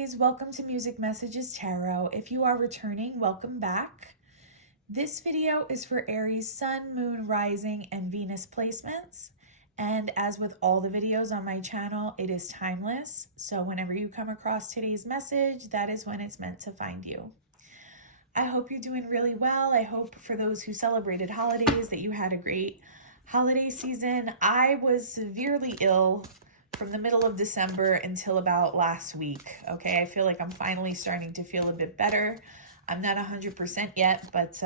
Aries, welcome to Music Messages Tarot. If you are returning, welcome back. This video is for Aries Sun, Moon, Rising, and Venus placements. And as with all the videos on my channel, it is timeless. So whenever you come across today's message, that is when it's meant to find you. I hope you're doing really well. I hope for those who celebrated holidays that you had a great holiday season. I was severely ill from the middle of December until about last week. Okay, I feel like I'm finally starting to feel a bit better. I'm not 100% yet, but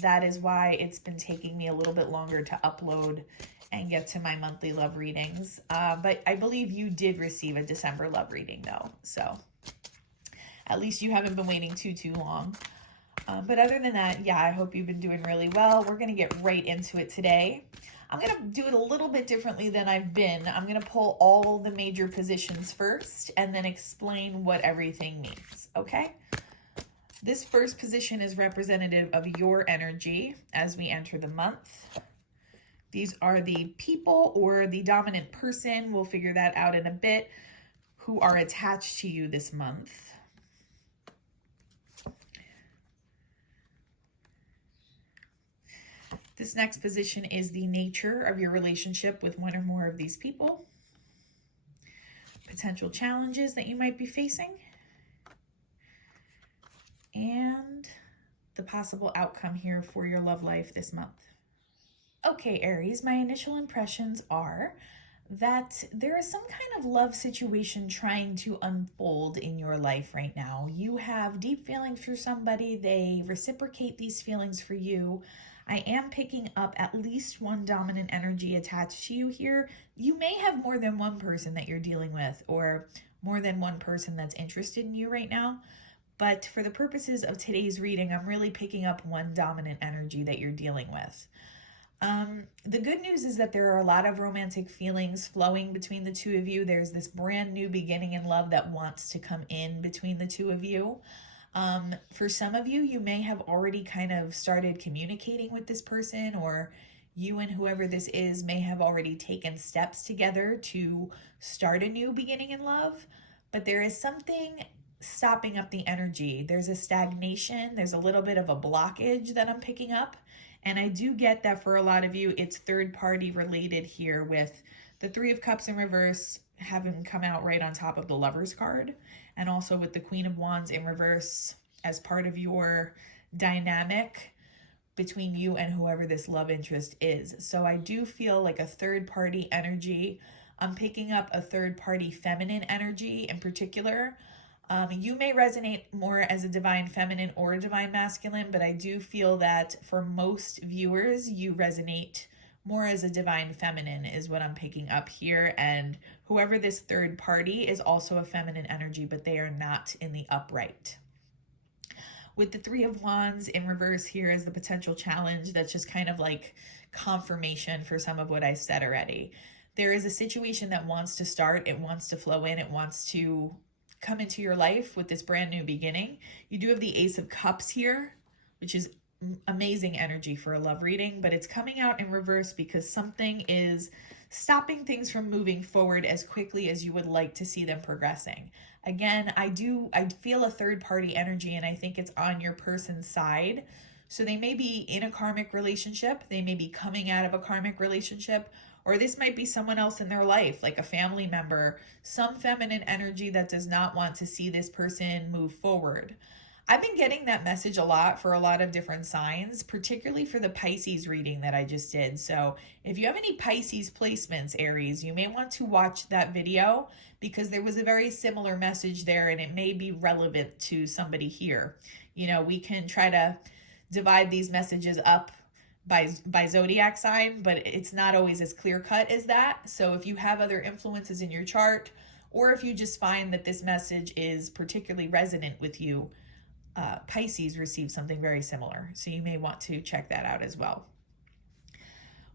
that is why it's been taking me a little bit longer to upload and get to my monthly love readings. But I believe you did receive a December love reading though, so at least you haven't been waiting too long. But other than that, yeah, I hope you've been doing really well. We're going to get right into it today. I'm going to do it a little bit differently than I've been. I'm going to pull all the major positions first and then explain what everything means, okay? This first position is representative of your energy as we enter the month. These are the people or the dominant person, we'll figure that out in a bit, who are attached to you this month. This next position is the nature of your relationship with one or more of these people. Potential challenges that you might be facing. And the possible outcome here for your love life this month. Okay, Aries, my initial impressions are that there is some kind of love situation trying to unfold in your life right now. You have deep feelings for somebody. They reciprocate these feelings for you. I am picking up at least one dominant energy attached to you here. You may have more than one person that you're dealing with or more than one person that's interested in you right now. But for the purposes of today's reading, I'm really picking up one dominant energy that you're dealing with. The good news is that there are a lot of romantic feelings flowing between the two of you. There's this brand new beginning in love that wants to come in between the two of you. For some of you, you may have already kind of started communicating with this person, or you and whoever this is may have already taken steps together to start a new beginning in love, but there is something stopping up the energy. There's a stagnation. There's a little bit of a blockage that I'm picking up. And I do get that for a lot of you, it's third party related here with the Three of Cups in reverse having come out right on top of the Lover's card. And also with the Queen of Wands in reverse as part of your dynamic between you and whoever this love interest is. So I do feel like a third party energy. I'm picking up a third party feminine energy in particular. You may resonate more as a divine feminine or a divine masculine, but I do feel that for most viewers, you resonate more as a divine feminine is what I'm picking up here. And whoever this third party is also a feminine energy, but they are not in the upright. With the Three of Wands in reverse here as the potential challenge, that's just kind of like confirmation for some of what I said already. There is a situation that wants to start, it wants to flow in, it wants to come into your life with this brand new beginning. You do have the Ace of Cups here, which is amazing energy for a love reading, but it's coming out in reverse because something is stopping things from moving forward as quickly as you would like to see them progressing. Again, I feel a third party energy, and I think it's on your person's side. So they may be in a karmic relationship, they may be coming out of a karmic relationship, or this might be someone else in their life, like a family member, some feminine energy that does not want to see this person move forward. I've been getting that message a lot for a lot of different signs, particularly for the Pisces reading that I just did. So if you have any Pisces placements, Aries, you may want to watch that video because there was a very similar message there and it may be relevant to somebody here. You know, we can try to divide these messages up by zodiac sign, but it's not always as clear cut as that. So if you have other influences in your chart, or if you just find that this message is particularly resonant with you, Pisces receives something very similar. So you may want to check that out as well.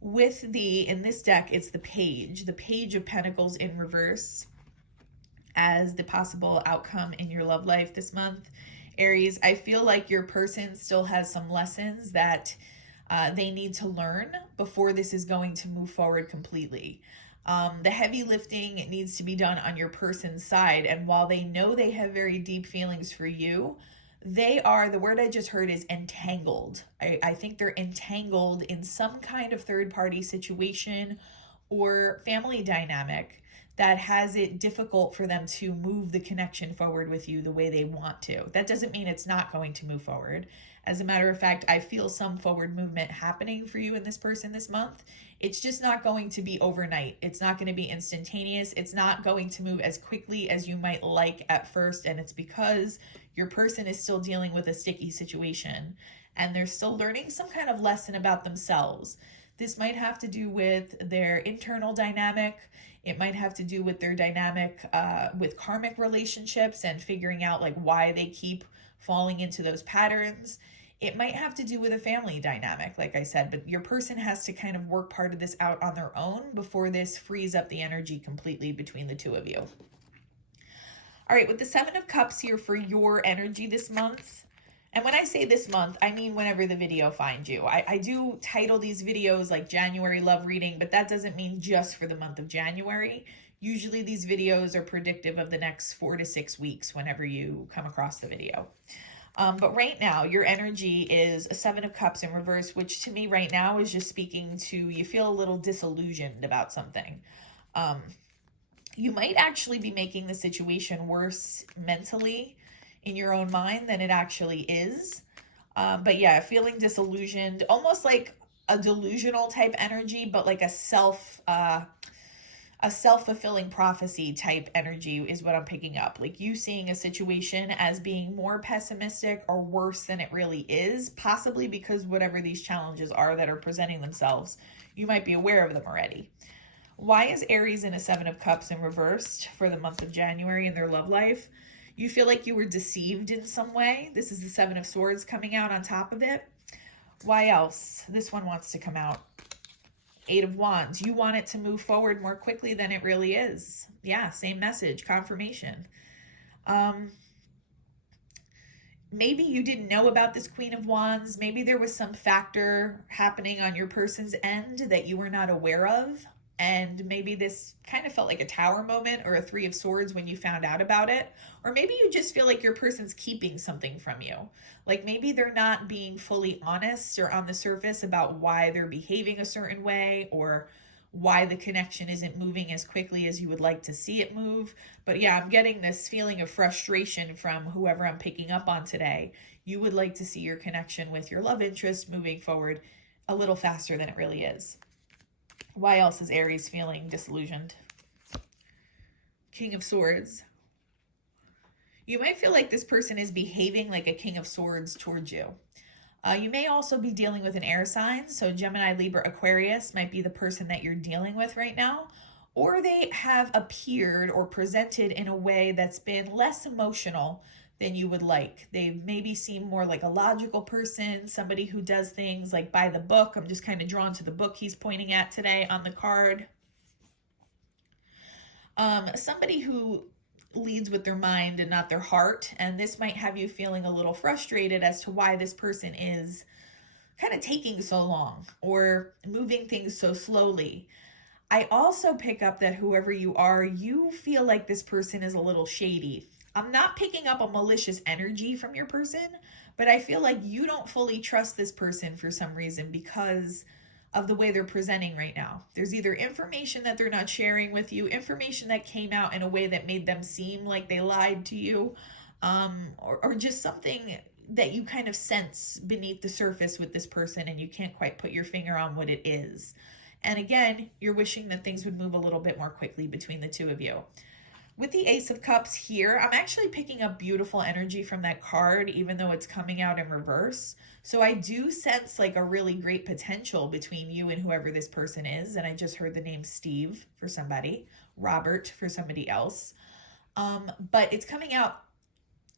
In this deck, it's the Page of Pentacles in reverse as the possible outcome in your love life this month. Aries, I feel like your person still has some lessons that they need to learn before this is going to move forward completely. The heavy lifting needs to be done on your person's side. And while they know they have very deep feelings for you, they are, the word I just heard is entangled. I think they're entangled in some kind of third party situation or family dynamic that has it difficult for them to move the connection forward with you the way they want to. That doesn't mean it's not going to move forward. As a matter of fact, I feel some forward movement happening for you and this person this month. It's just not going to be overnight. It's not going to be instantaneous. It's not going to move as quickly as you might like at first. And it's because your person is still dealing with a sticky situation and they're still learning some kind of lesson about themselves. This might have to do with their internal dynamic. It might have to do with their dynamic with karmic relationships and figuring out like why they keep falling into those patterns. It might have to do with a family dynamic, like I said, but your person has to kind of work part of this out on their own before this frees up the energy completely between the two of you. All right, with the Seven of Cups here for your energy this month, and when I say this month, I mean whenever the video finds you. I do title these videos like January love reading, but that doesn't mean just for the month of January. Usually these videos are predictive of the next 4 to 6 weeks whenever you come across the video. But right now, your energy is a Seven of Cups in reverse, which to me right now is just speaking to you feel a little disillusioned about something. You might actually be making the situation worse mentally in your own mind than it actually is. But yeah, feeling disillusioned, almost like a delusional type energy, but like a self-fulfilling prophecy type energy is what I'm picking up. Like you seeing a situation as being more pessimistic or worse than it really is, possibly because whatever these challenges are that are presenting themselves, you might be aware of them already. Why is Aries in a Seven of Cups in reversed for the month of January in their love life? You feel like you were deceived in some way. This is the Seven of Swords coming out on top of it. Why else? This one wants to come out. Eight of Wands. You want it to move forward more quickly than it really is. Yeah, same message, confirmation. Maybe you didn't know about this Queen of Wands. Maybe there was some factor happening on your person's end that you were not aware of. And maybe this kind of felt like a Tower moment or a Three of Swords when you found out about it. Or maybe you just feel like your person's keeping something from you. Like maybe they're not being fully honest or on the surface about why they're behaving a certain way or why the connection isn't moving as quickly as you would like to see it move. But yeah, I'm getting this feeling of frustration from whoever I'm picking up on today. You would like to see your connection with your love interest moving forward a little faster than it really is. Why else is Aries feeling disillusioned? King of Swords. You might feel like this person is behaving like a King of Swords towards you. You may also be dealing with an air sign. So Gemini, Libra, Aquarius might be the person that you're dealing with right now. Or they have appeared or presented in a way that's been less emotional than you would like. They maybe seem more like a logical person, somebody who does things like by the book. I'm just kind of drawn to the book he's pointing at today on the card. Somebody who leads with their mind and not their heart. And this might have you feeling a little frustrated as to why this person is kind of taking so long or moving things so slowly. I also pick up that whoever you are, you feel like this person is a little shady. I'm not picking up a malicious energy from your person, but I feel like you don't fully trust this person for some reason because of the way they're presenting right now. There's either information that they're not sharing with you, information that came out in a way that made them seem like they lied to you, or just something that you kind of sense beneath the surface with this person and you can't quite put your finger on what it is. And again, you're wishing that things would move a little bit more quickly between the two of you. With the Ace of Cups here, I'm actually picking up beautiful energy from that card, even though it's coming out in reverse. So I do sense like a really great potential between you and whoever this person is. And I just heard the name Steve for somebody, Robert for somebody else. But it's coming out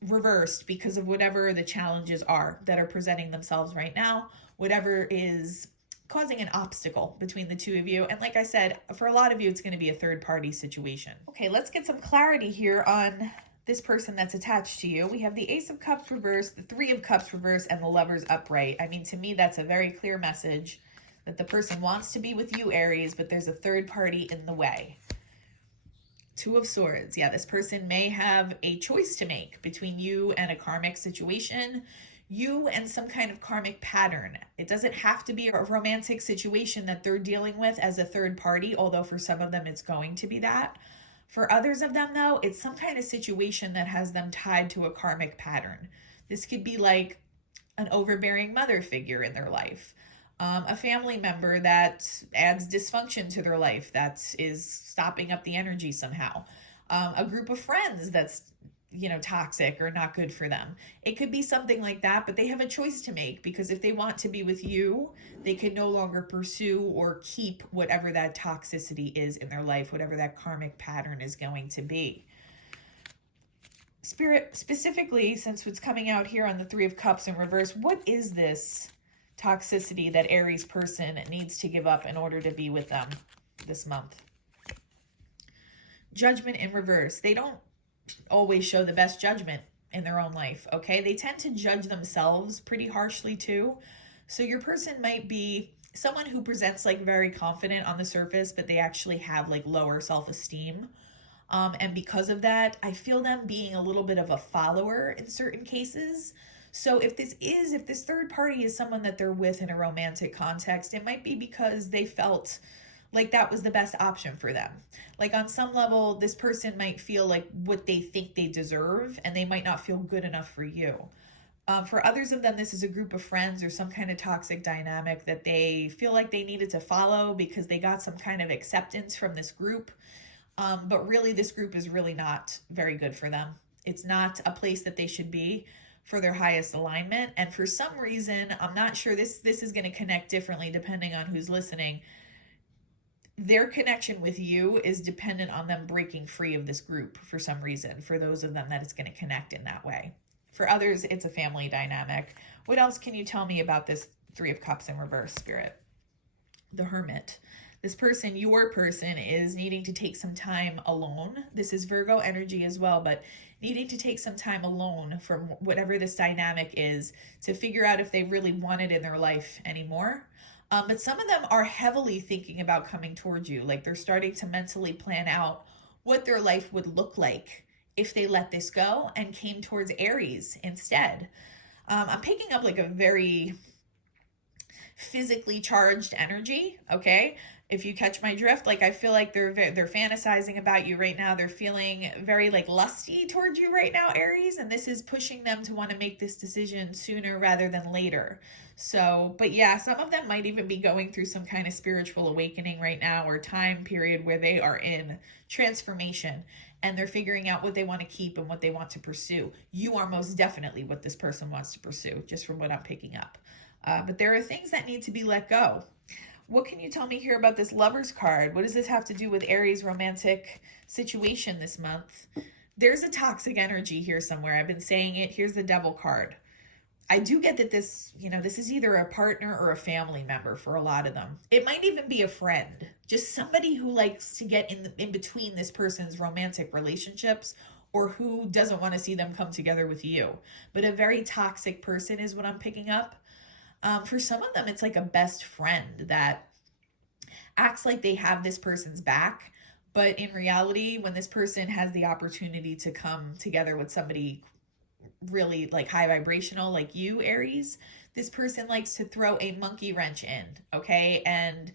reversed because of whatever the challenges are that are presenting themselves right now, whatever is causing an obstacle between the two of you. And like I said, for a lot of you, it's going to be a third party situation. Okay, let's get some clarity here on this person that's attached to you. We have the Ace of Cups reversed, the Three of Cups reversed, and the Lovers upright. I mean, to me, that's a very clear message that the person wants to be with you, Aries, but there's a third party in the way. Two of Swords. Yeah, this person may have a choice to make between you and a karmic situation, you and some kind of karmic pattern. It doesn't have to be a romantic situation that they're dealing with as a third party, although for some of them it's going to be that. For others of them, though, it's some kind of situation that has them tied to a karmic pattern. This could be like an overbearing mother figure in their life, a family member that adds dysfunction to their life, that is stopping up the energy somehow, a group of friends that's toxic or not good for them. It could be something like that, but they have a choice to make, because if they want to be with you, they can no longer pursue or keep whatever that toxicity is in their life, whatever that karmic pattern is going to be. Spirit, specifically, since it's coming out here on the Three of Cups in reverse, what is this toxicity that Aries person needs to give up in order to be with them this month? Judgment in reverse. They don't always show the best judgment in their own life, okay? They tend to judge themselves pretty harshly too. So your person might be someone who presents like very confident on the surface, but they actually have like lower self-esteem. And because of that, I feel them being a little bit of a follower in certain cases. So if this third party is someone that they're with in a romantic context, it might be because they felt like that was the best option for them. Like on some level, this person might feel like what they think they deserve, and they might not feel good enough for you. For others of them, this is a group of friends or some kind of toxic dynamic that they feel like they needed to follow because they got some kind of acceptance from this group. But really, this group is really not very good for them. It's not a place that they should be for their highest alignment. And for some reason, I'm not sure, this is going to connect differently depending on who's listening. Their connection with you is dependent on them breaking free of this group for some reason. For those of them that it's going to connect in that way. For others, it's a family dynamic. What else can you tell me about this Three of Cups in reverse, Spirit? The Hermit. This person, your person, is needing to take some time alone. This is Virgo energy as well, but needing to take some time alone from whatever this dynamic is to figure out if they really want it in their life anymore. But some of them are heavily thinking about coming towards you. Like they're starting to mentally plan out what their life would look like if they let this go and came towards Aries instead. I'm picking up like a very physically charged energy, okay? If you catch my drift, like I feel like they're fantasizing about you right now. They're feeling very like lusty towards you right now, Aries, and this is pushing them to want to make this decision sooner rather than later. So, but yeah, some of them might even be going through some kind of spiritual awakening right now, or time period where they are in transformation and they're figuring out what they want to keep and what they want to pursue. You are most definitely what this person wants to pursue, just from what I'm picking up. But there are things that need to be let go. What can you tell me here about this Lovers card? What does this have to do with Aries' romantic situation this month? There's a toxic energy here somewhere. I've been saying it. Here's the Devil card. I do get that this is either a partner or a family member for a lot of them. It might even be a friend, just somebody who likes to get in between this person's romantic relationships, or who doesn't want to see them come together with you. But a very toxic person is what I'm picking up. For some of them, it's like a best friend that acts like they have this person's back. But in reality, when this person has the opportunity to come together with somebody really like high vibrational like you, Aries, this person likes to throw a monkey wrench in, okay? And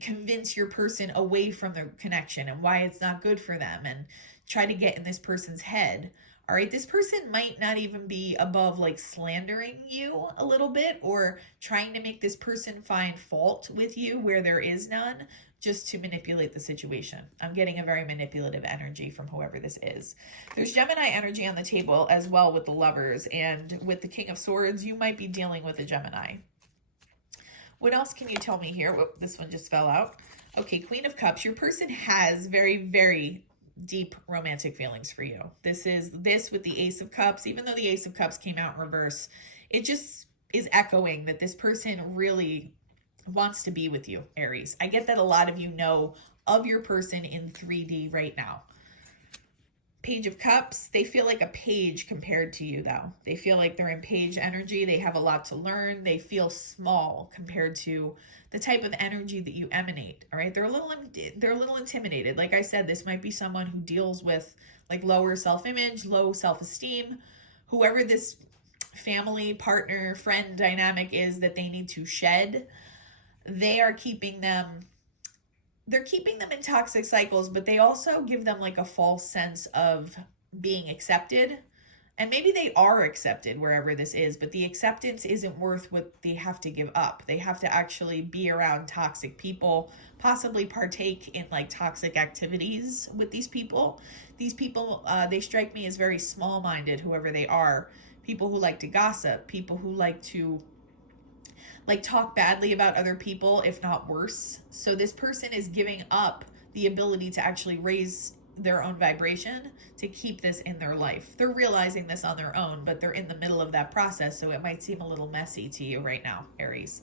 convince your person away from the connection and why it's not good for them, and try to get in this person's head. All right, this person might not even be above like slandering you a little bit, or trying to make this person find fault with you where there is none, just to manipulate the situation. I'm getting a very manipulative energy from whoever this is. There's Gemini energy on the table as well with the Lovers, and with the King of Swords, you might be dealing with a Gemini. What else can you tell me here? Whoop, this one just fell out. Okay, Queen of Cups. Your person has very, very deep romantic feelings for you. This with the Ace of Cups. Even though the Ace of Cups came out in reverse, it just is echoing that this person really wants to be with you, Aries. I get that a lot of you know of your person in 3D right now. Page of Cups, they feel like a page compared to you, though. They feel like they're in page energy. They have a lot to learn. They feel small compared to the type of energy that you emanate. All right, they're a little intimidated. Like I said, this might be someone who deals with like lower self-image, low self-esteem. Whoever this family, partner, friend dynamic is that they need to shed, they are keeping them they're keeping them in toxic cycles, but they also give them like a false sense of being accepted. And maybe they are accepted wherever this is, but the acceptance isn't worth what they have to give up. They have to actually be around toxic people, possibly partake in like toxic activities with these people. These people, they strike me as very small minded, whoever they are. People who like to gossip, people who like to like talk badly about other people, if not worse. So this person is giving up the ability to actually raise their own vibration to keep this in their life. They're realizing this on their own, but they're in the middle of that process, so it might seem a little messy to you right now, Aries.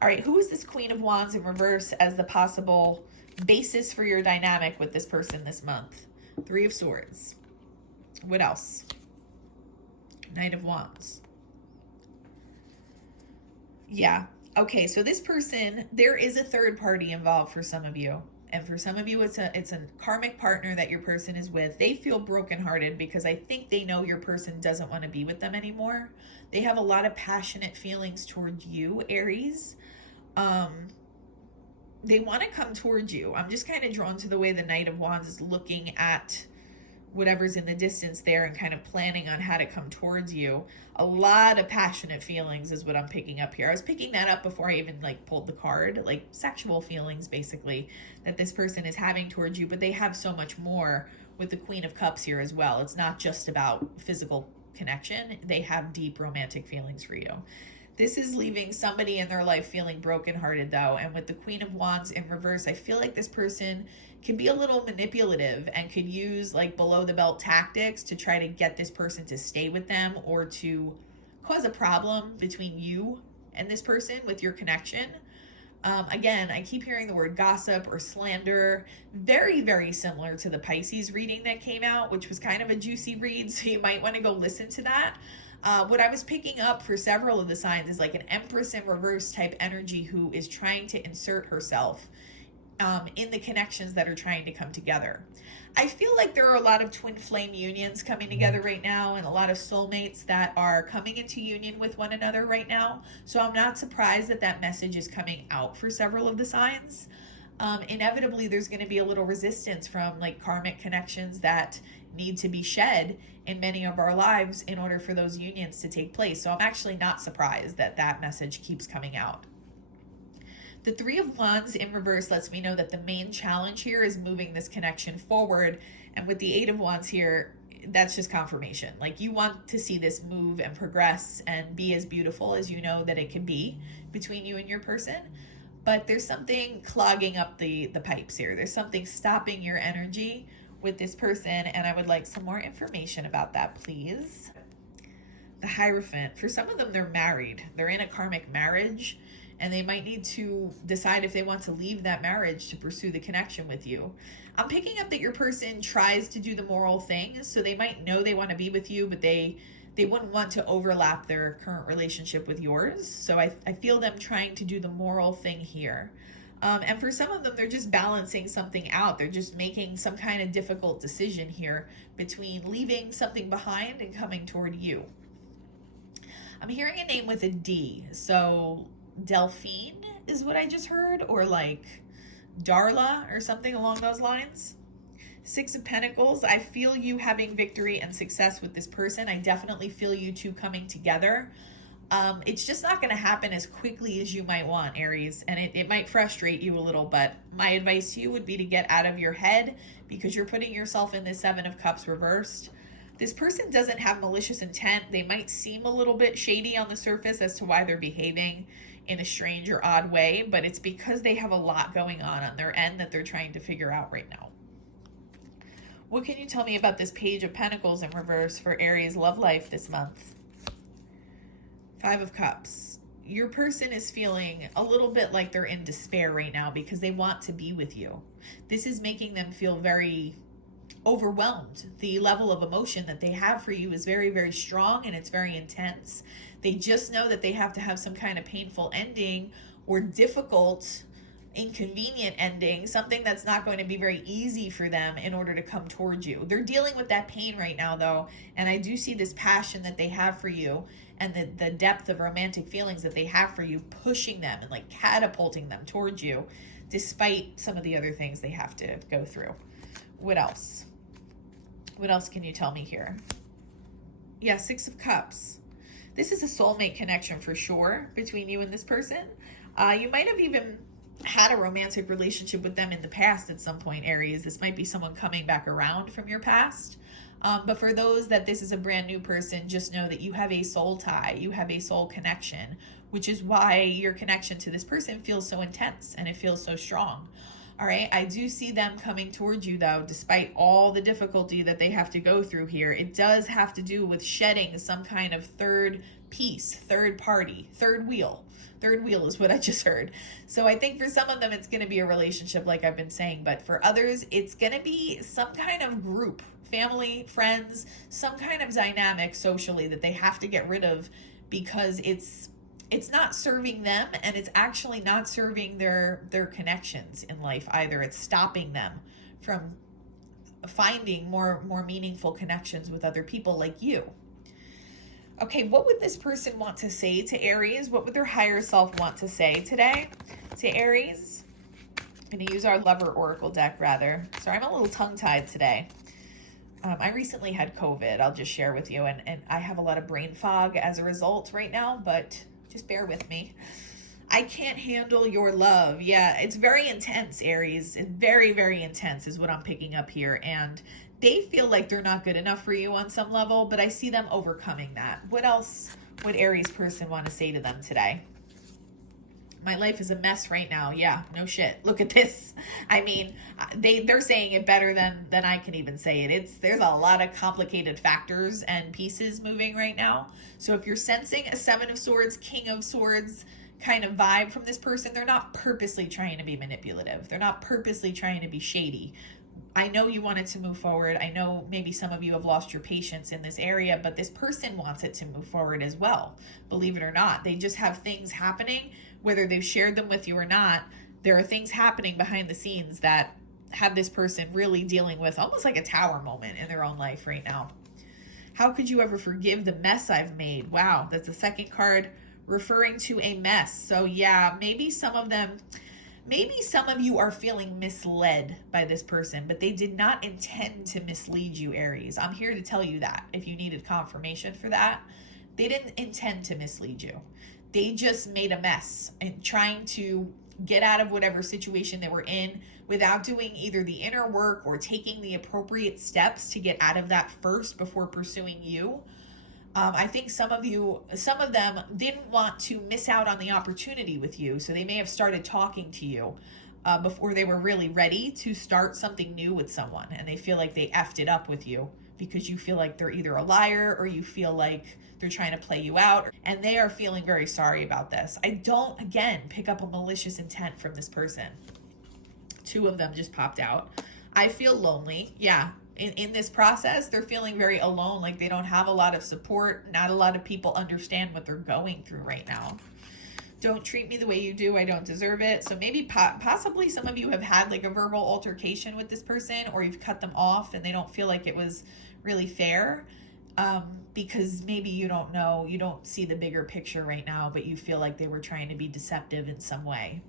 All right, who is this Queen of Wands in reverse as the possible basis for your dynamic with this person this month? Three of Swords. What else? Knight of Wands. Yeah. Okay, so this person, there is a third party involved for some of you. And for some of you, it's a karmic partner that your person is with. They feel brokenhearted because I think they know your person doesn't want to be with them anymore. They have a lot of passionate feelings towards you, Aries. They want to come towards you. I'm just kind of drawn to the way the Knight of Wands is looking at whatever's in the distance there and kind of planning on how to come towards you. A lot of passionate feelings is what I'm picking up here. I was picking that up before I even like pulled the card, like sexual feelings basically that this person is having towards you, but they have so much more with the Queen of Cups here as well. It's not just about physical connection. They have deep romantic feelings for you. This is leaving somebody in their life feeling brokenhearted though. And with the Queen of Wands in reverse, I feel like this person can be a little manipulative and could use like below the belt tactics to try to get this person to stay with them or to cause a problem between you and this person with your connection. Again, I keep hearing the word gossip or slander, very, very similar to the Pisces reading that came out, which was kind of a juicy read. So you might want to go listen to that. What I was picking up for several of the signs is like an Empress in reverse type energy who is trying to insert herself in the connections that are trying to come together. I feel like there are a lot of twin flame unions coming together right now and a lot of soulmates that are coming into union with one another right now. So I'm not surprised that that message is coming out for several of the signs. Inevitably, there's going to be a little resistance from like karmic connections that need to be shed in many of our lives in order for those unions to take place. So I'm actually not surprised that that message keeps coming out. The Three of Wands in reverse lets me know that the main challenge here is moving this connection forward. And with the Eight of Wands here, that's just confirmation. Like you want to see this move and progress and be as beautiful as you know that it can be between you and your person. But there's something clogging up the pipes here. There's something stopping your energy with this person. And I would like some more information about that, please. The Hierophant. For some of them, they're married. They're in a karmic marriage. And they might need to decide if they want to leave that marriage to pursue the connection with you. I'm picking up that your person tries to do the moral thing. So they might know they want to be with you, but they wouldn't want to overlap their current relationship with yours. So I feel them trying to do the moral thing here. And for some of them, they're just balancing something out. They're just making some kind of difficult decision here between leaving something behind and coming toward you. I'm hearing a name with a D. So Delphine is what I just heard, or like Darla or something along those lines. Six of Pentacles. I feel you having victory and success with this person. I definitely feel you two coming together. It's just not going to happen as quickly as you might want, Aries, and it might frustrate you a little, but my advice to you would be to get out of your head because you're putting yourself in the Seven of Cups reversed. This person doesn't have malicious intent. They might seem a little bit shady on the surface as to why they're behaving in a strange or odd way, but it's because they have a lot going on their end that they're trying to figure out right now. What can you tell me about this Page of Pentacles in reverse for Aries love life this month? Five of Cups. Your person is feeling a little bit like they're in despair right now because they want to be with you. This is making them feel very overwhelmed. The level of emotion that they have for you is very, very strong and it's very intense. They just know that they have to have some kind of painful ending or difficult, inconvenient ending, something that's not going to be very easy for them in order to come towards you. They're dealing with that pain right now, though, and I do see this passion that they have for you and the depth of romantic feelings that they have for you pushing them and like catapulting them towards you despite some of the other things they have to go through. What else? What else can you tell me here? Yeah, Six of Cups. This is a soulmate connection for sure between you and this person. You might have even had a romantic relationship with them in the past at some point, Aries. This might be someone coming back around from your past. But for those that this is a brand new person, just know that you have a soul tie. You have a soul connection, which is why your connection to this person feels so intense and it feels so strong. All right, I do see them coming towards you, though, despite all the difficulty that they have to go through here. It does have to do with shedding some kind of third piece, third party, third wheel. Third wheel is what I just heard. So I think for some of them, it's going to be a relationship, like I've been saying. But for others, it's going to be some kind of group, family, friends, some kind of dynamic socially that they have to get rid of because it's not serving them and it's actually not serving their connections in life either. It's stopping them from finding more meaningful connections with other people like you. Okay, what would this person want to say to Aries? What would their higher self want to say today to Aries? I'm going to use our Lover Oracle deck rather. Sorry, I'm a little tongue-tied today. I recently had COVID, I'll just share with you, and I have a lot of brain fog as a result right now, but just bear with me. I can't handle your love. Yeah, it's very intense, Aries. It's very, very intense is what I'm picking up here. And they feel like they're not good enough for you on some level, but I see them overcoming that. What else would Aries person want to say to them today? My life is a mess right now. Yeah, no shit. Look at this. I mean, they're saying it better than I can even say it. There's a lot of complicated factors and pieces moving right now. So if you're sensing a Seven of Swords, King of Swords kind of vibe from this person, they're not purposely trying to be manipulative. They're not purposely trying to be shady. I know you want it to move forward. I know maybe some of you have lost your patience in this area, but this person wants it to move forward as well. Believe it or not, they just have things happening, whether they've shared them with you or not. There are things happening behind the scenes that have this person really dealing with almost like a tower moment in their own life right now. How could you ever forgive the mess I've made? Wow, that's the second card referring to a mess. So yeah, maybe some of you are feeling misled by this person, but they did not intend to mislead you, Aries. I'm here to tell you that if you needed confirmation for that. They didn't intend to mislead you. They just made a mess and trying to get out of whatever situation they were in without doing either the inner work or taking the appropriate steps to get out of that first before pursuing you. I think some of them didn't want to miss out on the opportunity with you. So they may have started talking to you before they were really ready to start something new with someone. And they feel like they effed it up with you because you feel like they're either a liar or you feel like they're trying to play you out. And they are feeling very sorry about this. I don't, again, pick up a malicious intent from this person. Two of them just popped out. I feel lonely. Yeah. In this process, they're feeling very alone, like they don't have a lot of support. Not a lot of people understand what they're going through right now. Don't treat me the way you do. I don't deserve it. So maybe possibly some of you have had like a verbal altercation with this person, or you've cut them off and they don't feel like it was really fair because maybe you don't see the bigger picture right now, but you feel like they were trying to be deceptive in some way.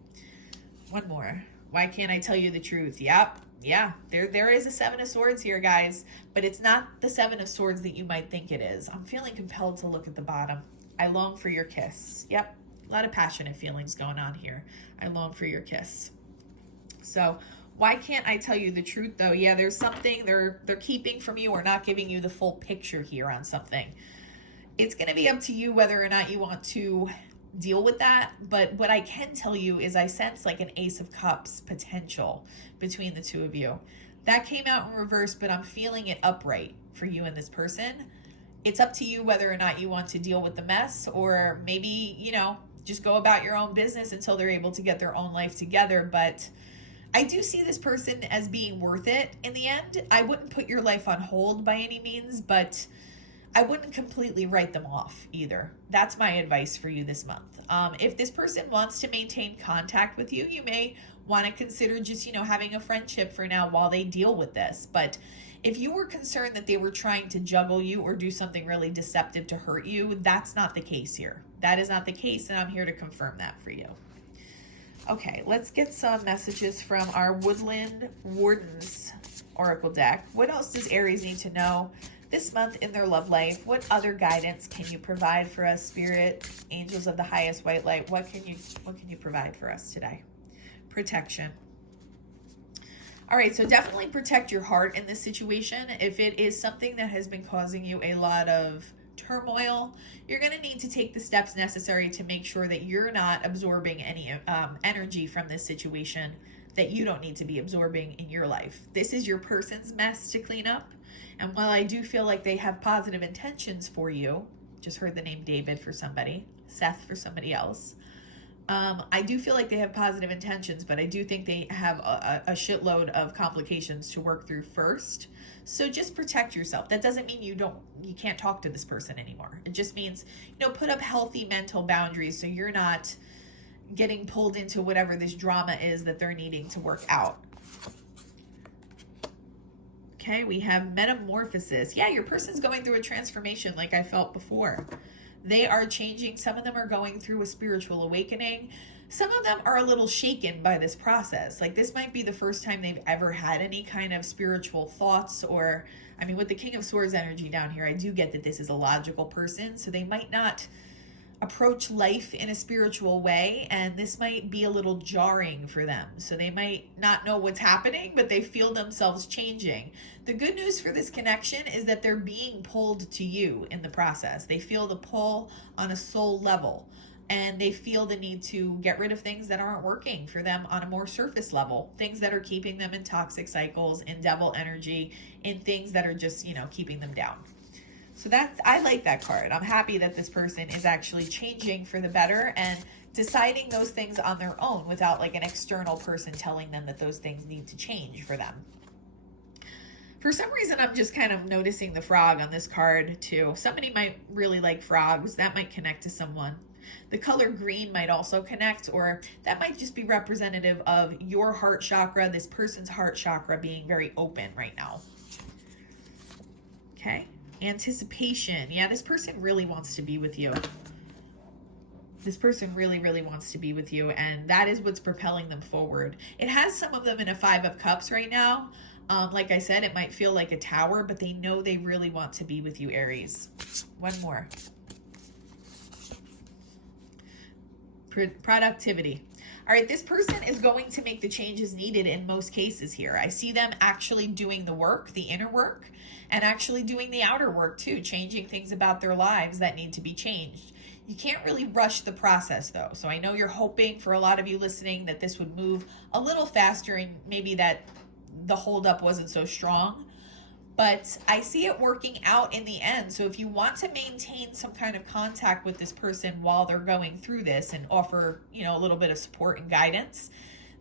One more. Why can't I tell you the truth? Yep. Yeah, there is a Seven of Swords here, guys, but it's not the Seven of Swords that you might think it is. I'm feeling compelled to look at the bottom. I long for your kiss. Yep, a lot of passionate feelings going on here. I long for your kiss. So why can't I tell you the truth, though? Yeah, there's something they're keeping from you or not giving you the full picture here on something. It's going to be up to you whether or not you want to deal with that, but what I can tell you is I sense like an Ace of Cups potential between the two of you. That came out in reverse, but I'm feeling it upright for you and this person. It's up to you whether or not you want to deal with the mess or maybe, just go about your own business until they're able to get their own life together. But I do see this person as being worth it in the end. I wouldn't put your life on hold by any means, but I wouldn't completely write them off either. That's my advice for you this month. If this person wants to maintain contact with you, you may want to consider just, having a friendship for now while they deal with this. But if you were concerned that they were trying to juggle you or do something really deceptive to hurt you, that's not the case here. That is not the case, and I'm here to confirm that for you. Okay, let's get some messages from our Woodland Wardens Oracle deck. What else does Aries need to know this month in their love life? What other guidance can you provide for us, Spirit, Angels of the highest white light? What can you provide for us today? Protection. All right, so definitely protect your heart in this situation. If it is something that has been causing you a lot of turmoil, you're going to need to take the steps necessary to make sure that you're not absorbing any energy from this situation that you don't need to be absorbing in your life. This is your person's mess to clean up. And while I do feel like they have positive intentions for you, just heard the name David for somebody, Seth for somebody else, I do feel like they have positive intentions, but I do think they have a shitload of complications to work through first. So just protect yourself. That doesn't mean you can't talk to this person anymore. It just means, put up healthy mental boundaries so you're not getting pulled into whatever this drama is that they're needing to work out. Okay, we have metamorphosis. Yeah, your person's going through a transformation like I felt before. They are changing. Some of them are going through a spiritual awakening. Some of them are a little shaken by this process. Like this might be the first time they've ever had any kind of spiritual thoughts or, with the King of Swords energy down here, I do get that this is a logical person. So they might not approach life in a spiritual way, and this might be a little jarring for them. So they might not know what's happening, but they feel themselves changing. The good news for this connection is that they're being pulled to you in the process. They feel the pull on a soul level, and they feel the need to get rid of things that aren't working for them on a more surface level, things that are keeping them in toxic cycles, in devil energy, in things that are just, keeping them down. So I like that card. I'm happy that this person is actually changing for the better and deciding those things on their own without like an external person telling them that those things need to change for them. For some reason, I'm just kind of noticing the frog on this card too. Somebody might really like frogs. That might connect to someone. The color green might also connect, or that might just be representative of your heart chakra, this person's heart chakra being very open right now. Okay. Anticipation. Yeah, this person really wants to be with you. This person really, really wants to be with you, and that is what's propelling them forward. It has some of them in a 5 of Cups right now. Like I said, it might feel like a tower, but they know they really want to be with you, Aries. One more. Productivity. All right, this person is going to make the changes needed in most cases here. I see them actually doing the work, the inner work, and actually doing the outer work too, changing things about their lives that need to be changed. You can't really rush the process though. So I know you're hoping, for a lot of you listening, that this would move a little faster and maybe that the holdup wasn't so strong. But I see it working out in the end. So if you want to maintain some kind of contact with this person while they're going through this and offer, a little bit of support and guidance,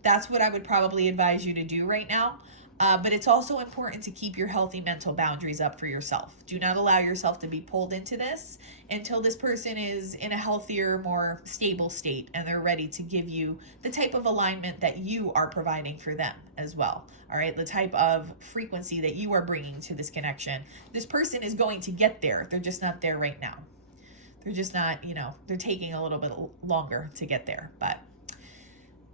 that's what I would probably advise you to do right now. But it's also important to keep your healthy mental boundaries up for yourself. Do not allow yourself to be pulled into this until this person is in a healthier, more stable state and they're ready to give you the type of alignment that you are providing for them as well. All right, the type of frequency that you are bringing to this connection. This person is going to get there. They're just not there right now. They're just not, they're taking a little bit longer to get there, but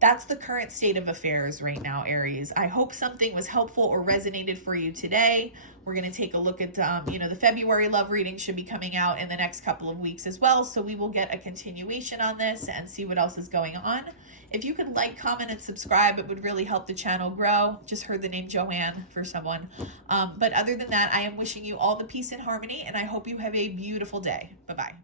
that's the current state of affairs right now, Aries. I hope something was helpful or resonated for you today. We're going to take a look at, the February love reading should be coming out in the next couple of weeks as well. So we will get a continuation on this and see what else is going on. If you could like, comment, and subscribe, it would really help the channel grow. Just heard the name Joanne for someone. But other than that, I am wishing you all the peace and harmony, and I hope you have a beautiful day. Bye-bye.